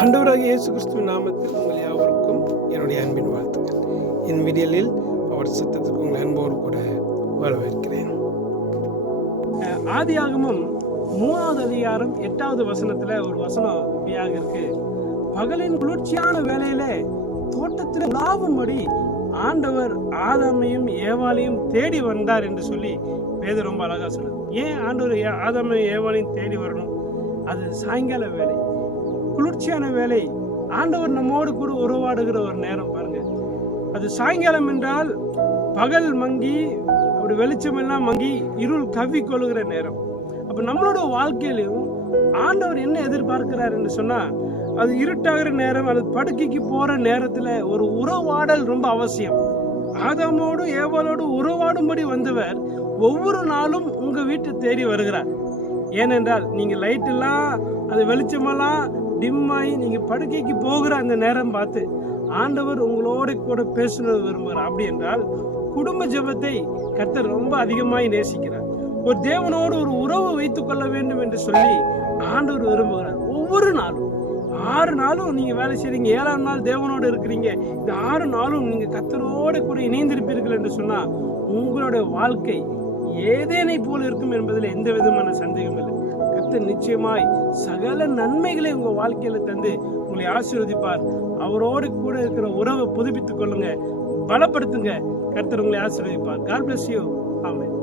ஆண்டவராகிய இயேசு கிறிஸ்துவின் நாமத்தில் உங்கள் யாவருக்கும் என்னுடைய அன்பின் வாழ்த்துக்கள். என் விடியலில் அவர் சத்தத்துக்கு உங்கள் அன்போடு கூட வரவேற்கிறேன். ஆதியாகமம் 3வது அதிகாரம் 8வது வசனத்துல ஒரு வசனம் இப்படியாக இருக்கு. பகலின் குளிர்ச்சியான வேளையிலே தோட்டத்தில் உலாவும்படி ஆண்டவர் ஆதாமையும் ஏவாளையும் தேடி வந்தார் என்று சொல்லி வேதம் ரொம்ப அழகா சொல்லுது. ஏன் ஆண்டவர் ஆதாமையும் ஏவாளையும் தேடி வரணும்? அது சாயங்கால வேலை, குளிர்ச்சியான வேலை. ஆண்டவர் நம்மோடு கூட உறவாடுகிற ஒரு நேரம் பாருங்க. அது சாயங்காலம் என்றால் பகல் மங்கி அப்படி வெளிச்சம் எல்லாம் மங்கி இருள் கவ்வி கொள்ளுகிற நேரம். அப்ப நம்மளோட வாழ்க்கையிலும் ஆண்டவர் என்ன எதிர்பார்க்கிறார் என்று சொன்னா, அது இருட்டாகிற நேரம், அது படுக்கைக்கு போற நேரத்துல ஒரு உறவாடல் ரொம்ப அவசியம். ஆதாமோடு ஏவாளோடு உறவாடும்படி வந்தவர் ஒவ்வொரு நாளும் உங்க வீட்டை தேடி வருகிறார். ஏனென்றால் நீங்க லைட் எல்லாம் அது வெளிச்சமெல்லாம் டிம்மாயி நீங்க படுக்கைக்கு போகிற அந்த நேரம் பார்த்து ஆண்டவர் உங்களோட கூட பேசுறது விரும்புகிறார். அப்படி என்றால் குடும்ப ஜெபத்தை கர்த்தர் ரொம்ப அதிகமாய் நேசிக்கிறார். ஒரு தேவனோடு ஒரு உறவு வைத்துக் கொள்ள வேண்டும் என்று சொல்லி ஆண்டவர் விரும்புகிறார். ஒவ்வொரு நாளும் 6 நாளும் நீங்க வேலை செய்றீங்க, 7ஆம் நாள் தேவனோடு இருக்கிறீங்க. இந்த 6 நாளும் நீங்க கர்த்தரோட கூட இணைந்திருப்பீர்கள் என்று சொன்னா உங்களுடைய வாழ்க்கை ஏதேனை போல இருக்கும் என்பதில் எந்த விதமான சந்தேகம் இல்லை. கர்த்தர் நிச்சயமாய் சகல நன்மைகளை உங்க வாழ்க்கையில தந்து உங்களை ஆசீர்வதிப்பார். அவரோடு கூட இருக்கிற உறவை புதுப்பித்துக் கொள்ளுங்க, பலப்படுத்துங்க. கர்த்தர் உங்களை ஆசீர்வதிப்பார். God bless you. ஆமென்.